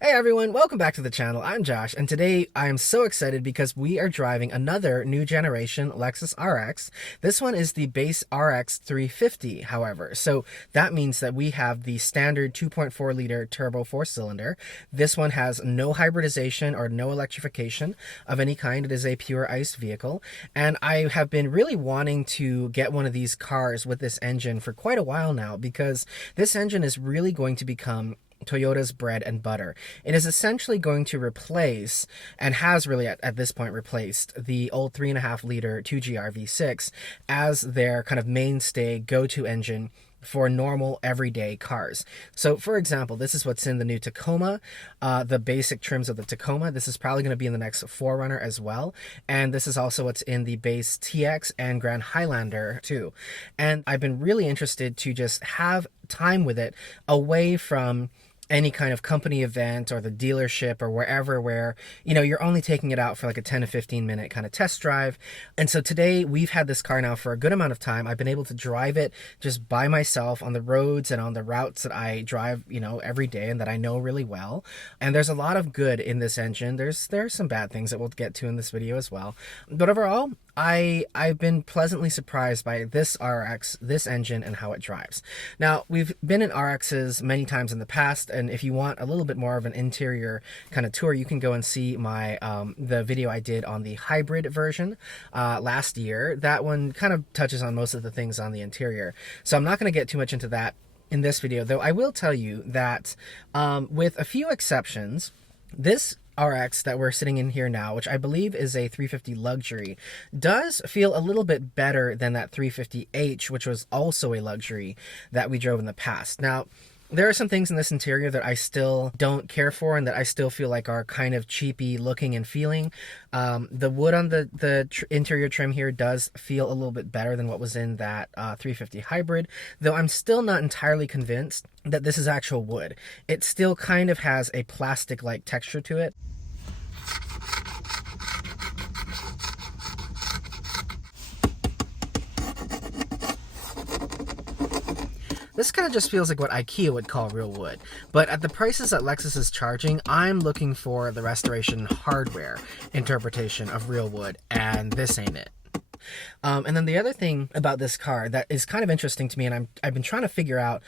Hey everyone, welcome back to the channel. I'm Josh, and today I am so excited because we are driving another new generation Lexus RX. This one is the base RX350, however. So that means that we have the standard 2.4 liter turbo 4-cylinder. This one has no hybridization or no electrification of any kind. It is a pure ICE vehicle, and I have been really wanting to get one of these cars with this engine for quite a while now, because this engine is really going to become Toyota's bread and butter. It is essentially going to replace, and has really at this point replaced, the old 3.5 liter 2GR V6 as their kind of mainstay go-to engine for normal everyday cars. So for example, this is what's in the new Tacoma, the basic trims of the Tacoma. This is probably going to be in the next 4Runner as well, and this is also what's in the base TX and Grand Highlander too. And I've been really interested to just have time with it away from any kind of company event or the dealership or wherever, where you're only taking it out for like a 10 to 15 minute kind of test drive. And so today we've had this car now for a good amount of time. I've been able to drive it just by myself on the roads and on the routes that I drive every day and that I know really well. And there's a lot of good in this engine. There's some bad things that we'll get to in this video as well, but overall I've been pleasantly surprised by this RX, this engine, and how it drives. Now, we've been in RXs many times in the past, and if you want a little bit more of an interior kind of tour, you can go and see my the video I did on the hybrid version last year. That one kind of touches on most of the things on the interior, so I'm not going to get too much into that in this video, though I will tell you that with a few exceptions, this RX that we're sitting in here now, which I believe is a 350 luxury, does feel a little bit better than that 350H, which was also a luxury that we drove in the past. Now, there are some things in this interior that I still don't care for and that I still feel like are kind of cheapy looking and feeling. The wood on the interior trim here does feel a little bit better than what was in that 350 hybrid, though I'm still not entirely convinced that this is actual wood. It still kind of has a plastic-like texture to it. This kind of just feels like what IKEA would call real wood. But at the prices that Lexus is charging, I'm looking for the restoration hardware interpretation of real wood, and this ain't it. And then the other thing about this car that is kind of interesting to me, and I've been trying to figure out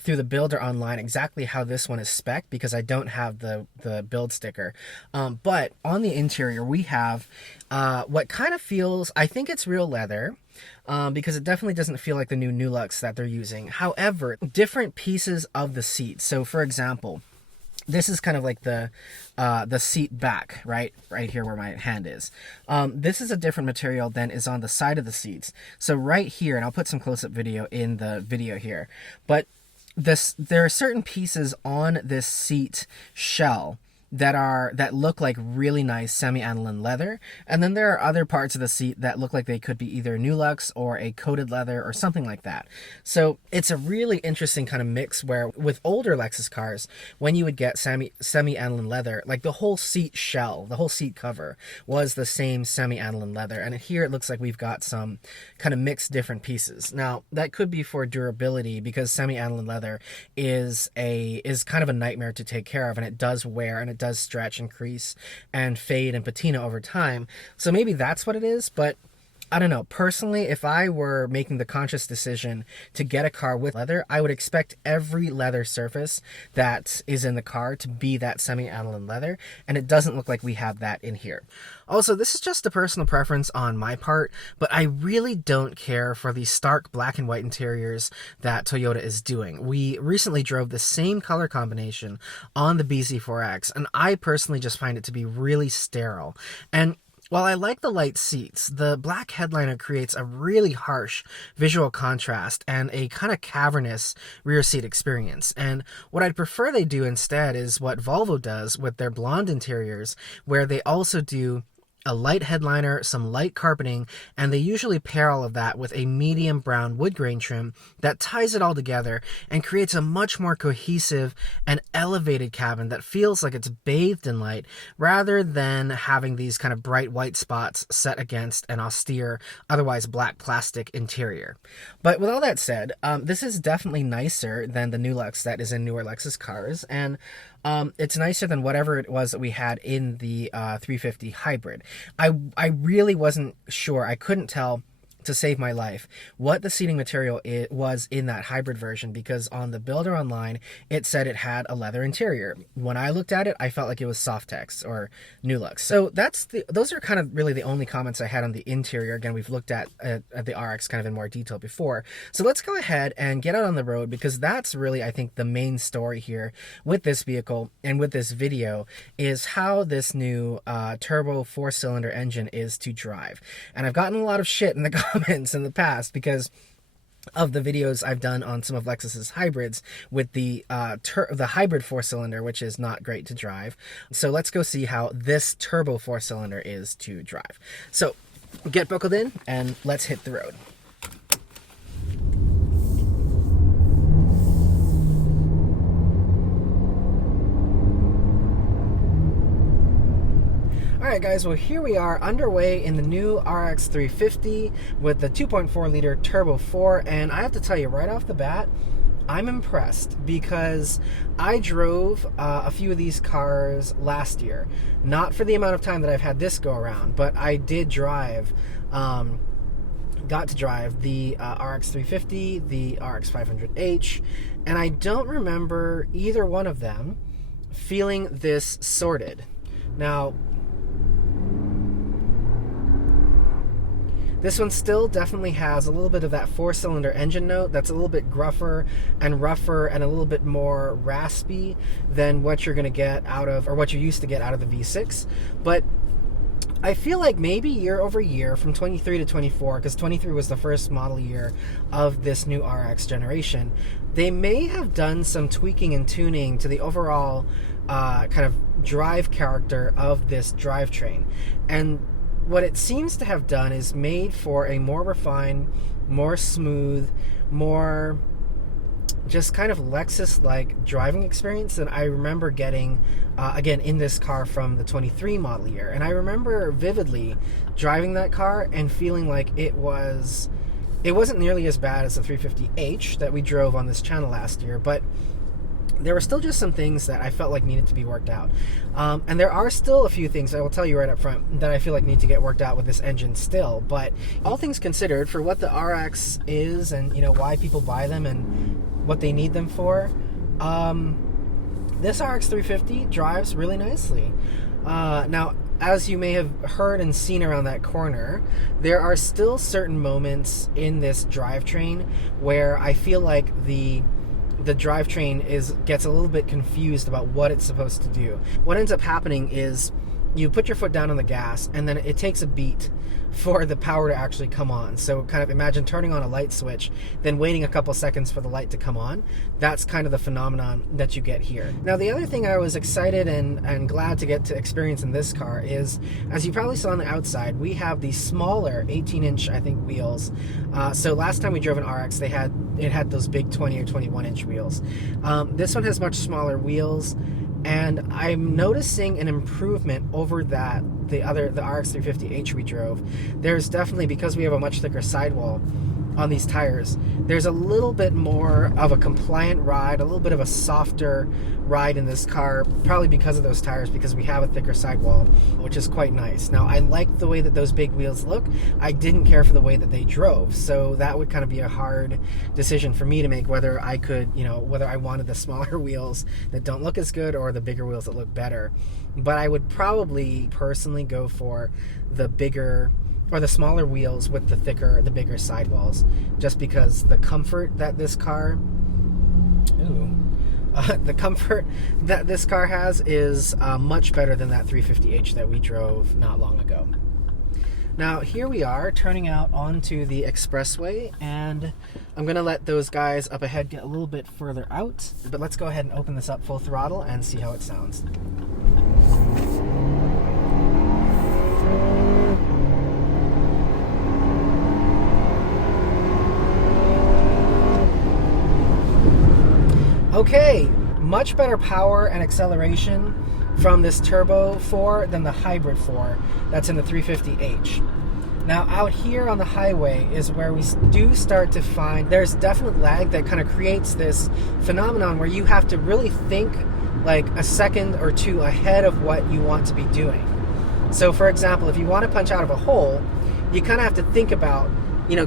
through the builder online exactly how this one is spec'd, because I don't have the build sticker. But on the interior, we have what kind of feels, I think it's real leather, because it definitely doesn't feel like the new Nulux that they're using. However, different pieces of the seat. So for example, this is kind of like the seat back, right here where my hand is. This is a different material than is on the side of the seats. So right here, and I'll put some close-up video in the video here, but there are certain pieces on this seat shell that look like really nice semi-aniline leather, and then there are other parts of the seat that look like they could be either Nulux or a coated leather or something like that. So it's a really interesting kind of mix, where with older Lexus cars, when you would get semi-aniline leather, like the whole seat shell, the whole seat cover was the same semi-aniline leather, and here it looks like we've got some kind of mixed different pieces. Now that could be for durability, because semi-aniline leather is kind of a nightmare to take care of, and it does wear, and it does stretch and crease and fade and patina over time. So maybe that's what it is, but I don't know. Personally, if I were making the conscious decision to get a car with leather, I would expect every leather surface that is in the car to be that semi-aniline leather, and it doesn't look like we have that in here. Also, this is just a personal preference on my part, but I really don't care for the stark black and white interiors that Toyota is doing. We recently drove the same color combination on the BZ4X, and I personally just find it to be really sterile. And while I like the light seats, the black headliner creates a really harsh visual contrast and a kind of cavernous rear seat experience. And what I'd prefer they do instead is what Volvo does with their blonde interiors, where they also do a light headliner, some light carpeting, and they usually pair all of that with a medium brown wood grain trim that ties it all together and creates a much more cohesive and elevated cabin that feels like it's bathed in light, rather than having these kind of bright white spots set against an austere, otherwise black plastic interior. But with all that said, this is definitely nicer than the Nulux that is in newer Lexus cars, and It's nicer than whatever it was that we had in the 350 hybrid. I really wasn't sure. I couldn't tell, to save my life, what the seating material was in that hybrid version, because on the builder online it said it had a leather interior. When I looked at it, I felt like it was Softex or Nulux. So those are kind of really the only comments I had on the interior. Again, we've looked at the RX kind of in more detail before. So let's go ahead and get out on the road, because that's really, I think, the main story here with this vehicle and with this video, is how this new turbo 4-cylinder engine is to drive. And I've gotten a lot of shit in the comments in the past because of the videos I've done on some of Lexus's hybrids with the hybrid 4-cylinder, which is not great to drive. So let's go see how this turbo 4-cylinder is to drive. So get buckled in and let's hit the road. Alright guys, well here we are underway in the new RX350 with the 2.4 liter Turbo 4, and I have to tell you right off the bat, I'm impressed, because I drove a few of these cars last year. Not for the amount of time that I've had this go around, but I did drive, got to drive the RX350, the RX500H, and I don't remember either one of them feeling this sorted. Now, this one still definitely has a little bit of that 4-cylinder engine note that's a little bit gruffer and rougher and a little bit more raspy than what you're going to get out of, or what you used to get out of the V6. But I feel like maybe year over year, from 23 to 24, because 23 was the first model year of this new RX generation, they may have done some tweaking and tuning to the overall kind of drive character of this drivetrain. And what it seems to have done is made for a more refined, more smooth, more just kind of Lexus-like driving experience than I remember getting, again, in this car from the 23 model year. And I remember vividly driving that car and feeling like it wasn't nearly as bad as the 350H that we drove on this channel last year, but there were still just some things that I felt like needed to be worked out. And there are still a few things, I will tell you right up front, that I feel like need to get worked out with this engine still. But all things considered, for what the RX is and, you know, why people buy them and what they need them for, this RX350 drives really nicely. Now, as you may have heard and seen around that corner, there are still certain moments in this drivetrain where I feel like the drivetrain gets a little bit confused about what it's supposed to do. What ends up happening is you put your foot down on the gas, and then it takes a beat for the power to actually come on. So kind of imagine turning on a light switch, then waiting a couple seconds for the light to come on. That's kind of the phenomenon that you get here. Now, the other thing I was excited and glad to get to experience in this car is, as you probably saw on the outside, we have the smaller 18-inch, I think, wheels. So last time we drove an RX, it had those big 20 or 21-inch wheels. This one has much smaller wheels, and I'm noticing an improvement over the RX350H we drove. There's definitely, because we have a much thicker sidewall on these tires, there's a little bit more of a compliant ride, a little bit of a softer ride in this car, probably because of those tires, because we have a thicker sidewall, which is quite nice. Now, I like the way that those big wheels look. I didn't care for the way that they drove, so that would kind of be a hard decision for me to make, whether I could, whether I wanted the smaller wheels that don't look as good or the bigger wheels that look better. But I would probably personally go for the bigger or the smaller wheels with the bigger sidewalls, just because the comfort that this car has is much better than that 350H that we drove not long ago. Now, here we are turning out onto the expressway, and I'm going to let those guys up ahead get a little bit further out, but let's go ahead and open this up full throttle and see how it sounds. Okay, much better power and acceleration from this Turbo 4 than the Hybrid 4 that's in the 350H. Now, out here on the highway is where we do start to find there's definite lag that kind of creates this phenomenon where you have to really think like a second or two ahead of what you want to be doing. So for example, if you want to punch out of a hole, you kind of have to think about,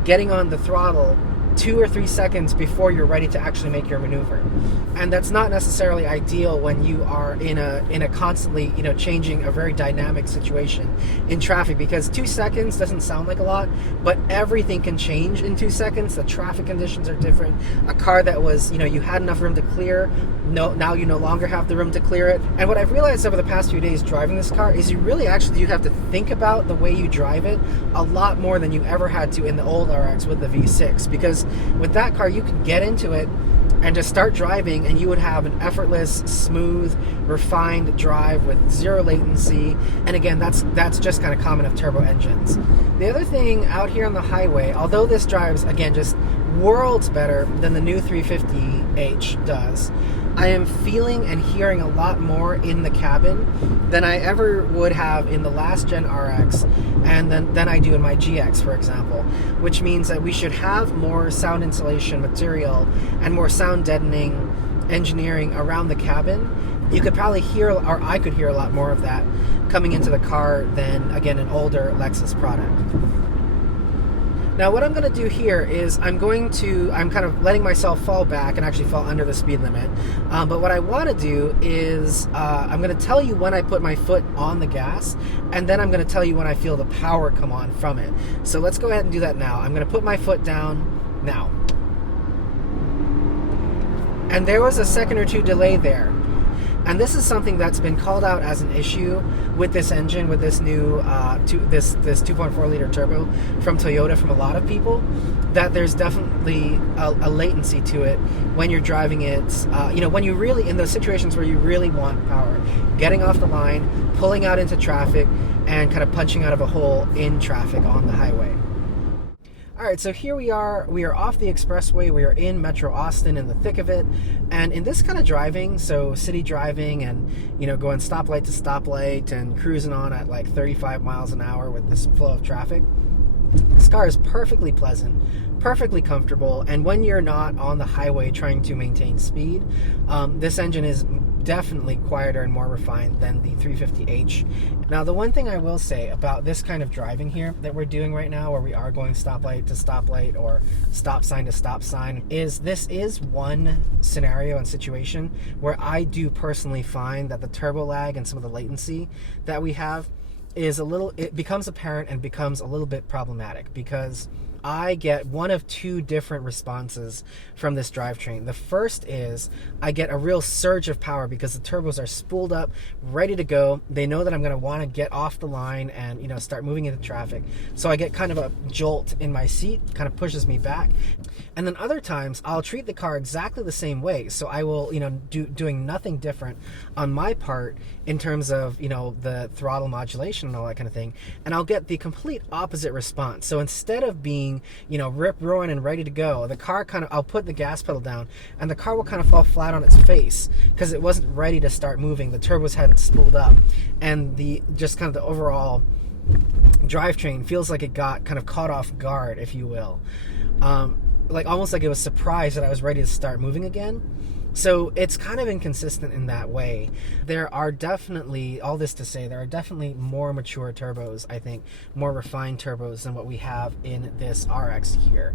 getting on the throttle 2 or 3 seconds before you're ready to actually make your maneuver. And that's not necessarily ideal when you are in a constantly, changing, a very dynamic situation in traffic, because 2 seconds doesn't sound like a lot, but everything can change in 2 seconds. The traffic conditions are different. A car that was, you had enough room to clear, now you no longer have the room to clear it. And what I've realized over the past few days driving this car is you have to think about the way you drive it a lot more than you ever had to in the old RX with the V6, because with that car you could get into it and just start driving, and you would have an effortless, smooth, refined drive with zero latency. And again, that's just kind of common of turbo engines. The other thing out here on the highway, although this drives, again, just worlds better than the new 350H does, I am feeling and hearing a lot more in the cabin than I ever would have in the last gen RX, and than I do in my GX, for example, which means that we should have more sound insulation material and more sound deadening engineering around the cabin. You could probably hear, or I could hear, a lot more of that coming into the car than, again, an older Lexus product. Now what I'm going to do here is I'm kind of letting myself fall back and actually fall under the speed limit. But what I want to do is I'm going to tell you when I put my foot on the gas, and then I'm going to tell you when I feel the power come on from it. So let's go ahead and do that now. I'm going to put my foot down now. And there was a second or two delay there. And this is something that's been called out as an issue with this engine, with this new this 2.4 liter turbo from Toyota, from a lot of people, that there's definitely a latency to it when you're driving it. When you really, in those situations where you really want power, getting off the line, pulling out into traffic, and kind of punching out of a hole in traffic on the highway. All right, so here we are off the expressway. We are in Metro Austin, in the thick of it. And in this kind of driving, so city driving and, going stoplight to stoplight and cruising on at like 35 miles an hour with this flow of traffic, this car is perfectly pleasant, perfectly comfortable. And when you're not on the highway trying to maintain speed, this engine is definitely quieter and more refined than the 350H. Now, the one thing I will say about this kind of driving here that we're doing right now, where we are going stoplight to stoplight or stop sign to stop sign, is this is one scenario and situation where I do personally find that the turbo lag and some of the latency that we have it becomes apparent and becomes a little bit problematic, because I get one of two different responses from this drivetrain. The first is I get a real surge of power because the turbos are spooled up, ready to go. They know that I'm going to want to get off the line and start moving into traffic. So I get kind of a jolt in my seat, kind of pushes me back. And then other times I'll treat the car exactly the same way. So I will, doing nothing different on my part in terms of, the throttle modulation and all that kind of thing. And I'll get the complete opposite response. So instead of being, rip roaring and ready to go, the car I'll put the gas pedal down and the car will kind of fall flat on its face because it wasn't ready to start moving. The turbos hadn't spooled up, and the overall drivetrain feels like it got kind of caught off guard, if you will. Almost like it was surprised that I was ready to start moving again. So it's kind of inconsistent in that way. There are definitely, all this to say, there are definitely more mature turbos, I think, more refined turbos than what we have in this RX here.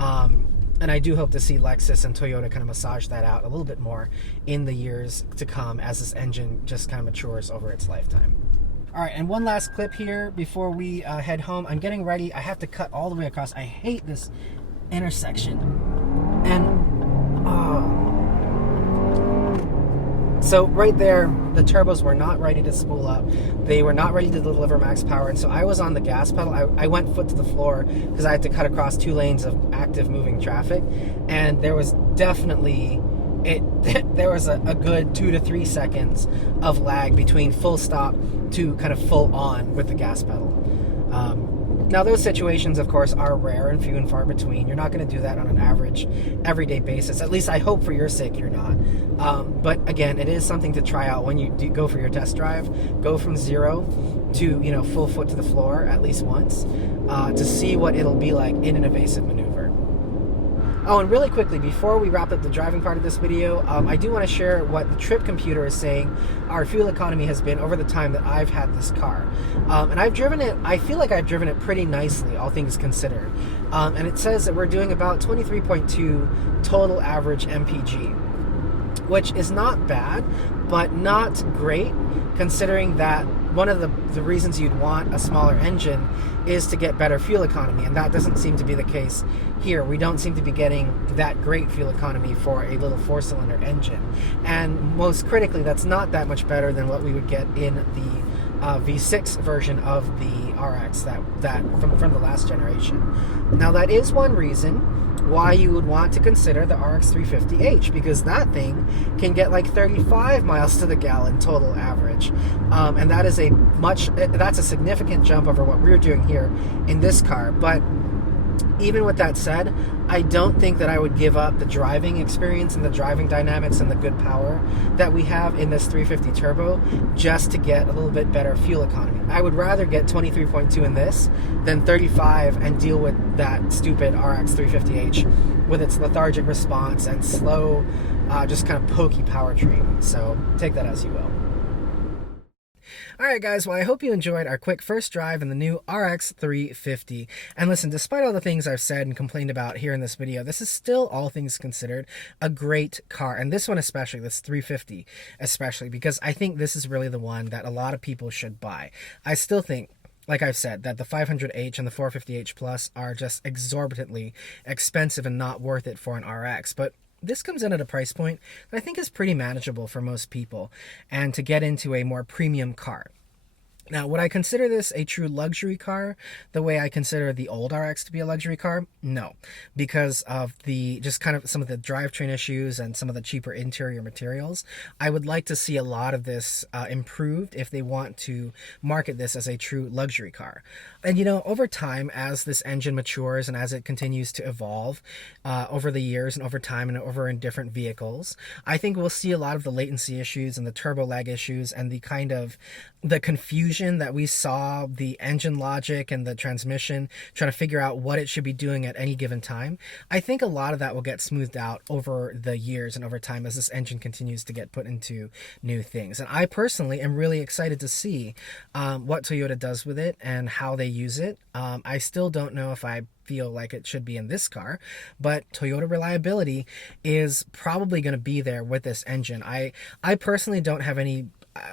And I do hope to see Lexus and Toyota kind of massage that out a little bit more in the years to come as this engine just kind of matures over its lifetime. All right, and one last clip here before we head home. I'm getting ready. I have to cut all the way across. I hate this intersection. And so right there, the turbos were not ready to spool up. They were not ready to deliver max power. And so I was on the gas pedal. I went foot to the floor because I had to cut across 2 lanes of active moving traffic. And there was definitely, there was a good 2 to 3 seconds of lag between full stop to kind of full on with the gas pedal. Now, those situations, of course, are rare and few and far between. You're not going to do that on an average, everyday basis. At least I hope for your sake you're not. But again, it is something to try out when you do go for your test drive. Go from 0 to full foot to the floor at least once to see what it'll be like in an evasive maneuver. Oh, and really quickly, before we wrap up the driving part of this video, I do want to share what the trip computer is saying our fuel economy has been over the time that I've had this car. And I've driven it, I feel like I've driven it pretty nicely, all things considered. And it says that we're doing about 23.2 total average MPG, which is not bad, but not great, considering that one of the reasons you'd want a smaller engine is to get better fuel economy, and that doesn't seem to be the case here. We don't seem to be getting that great fuel economy for a little 4-cylinder engine, and most critically, that's not that much better than what we would get in the V6 version of the RX that from the last generation. Now, that is one reason why you would want to consider the RX350H, because that thing can get like 35 miles to the gallon total average, and that's a significant jump over what we're doing here in this car. But even with that said, I don't think that I would give up the driving experience and the driving dynamics and the good power that we have in this 350 turbo just to get a little bit better fuel economy. I would rather get 23.2 in this than 35 and deal with that stupid RX 350H with its lethargic response and slow, just kind of pokey powertrain. So take that as you will. Alright guys, well I hope you enjoyed our quick first drive in the new RX350. And listen, despite all the things I've said and complained about here in this video, this is still, all things considered, a great car. And this one especially, this 350 especially, because I think this is really the one that a lot of people should buy. I still think, like I've said, that the 500H and the 450H Plus are just exorbitantly expensive and not worth it for an RX, but this comes in at a price point that I think is pretty manageable for most people, and to get into a more premium car. Now, would I consider this a true luxury car the way I consider the old RX to be a luxury car? No, because of the just kind of some of the drivetrain issues and some of the cheaper interior materials. I would like to see a lot of this improved if they want to market this as a true luxury car. And you know, over time, as this engine matures and as it continues to evolve over the years and over time and over in different vehicles, I think we'll see a lot of the latency issues and the turbo lag issues and the kind of the confusion that we saw, the engine logic and the transmission trying to figure out what it should be doing at any given time. I think a lot of that will get smoothed out over the years and over time as this engine continues to get put into new things. And I personally am really excited to see what Toyota does with it and how they use it. I still don't know if I feel like it should be in this car, but Toyota reliability is probably going to be there with this engine. I personally don't have any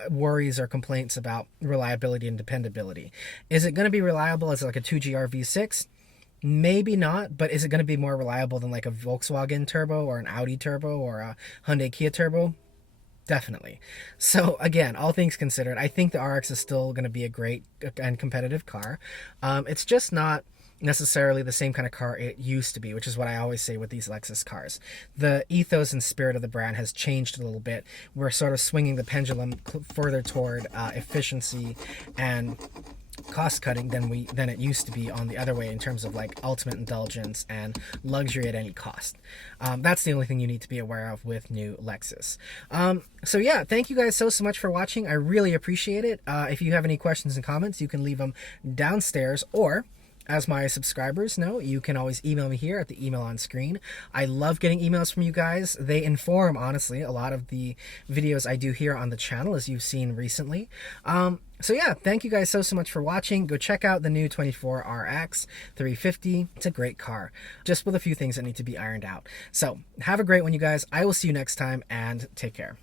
worries or complaints about reliability and dependability. Is it going to be reliable as like a 2GR V6? Maybe not, but is it going to be more reliable than like a Volkswagen turbo or an Audi turbo or a Hyundai Kia turbo? Definitely. So again, all things considered, I think the RX is still going to be a great and competitive car. It's just not necessarily the same kind of car it used to be, which is what I always say with these Lexus cars. The ethos and spirit of the brand has changed a little bit. We're sort of swinging the pendulum further toward efficiency and cost cutting than it used to be on the other way, in terms of like ultimate indulgence and luxury at any cost. That's the only thing you need to be aware of with new Lexus. So yeah, thank you guys so much for watching. I really appreciate it. If you have any questions and comments, you can leave them downstairs, or as my subscribers know, you can always email me here at the email on screen. I love getting emails from you guys. They inform, honestly, a lot of the videos I do here on the channel, as you've seen recently. So yeah, thank you guys so much for watching. Go check out the new 24 RX 350. It's a great car, just with a few things that need to be ironed out. So have a great one, you guys. I will see you next time, and take care.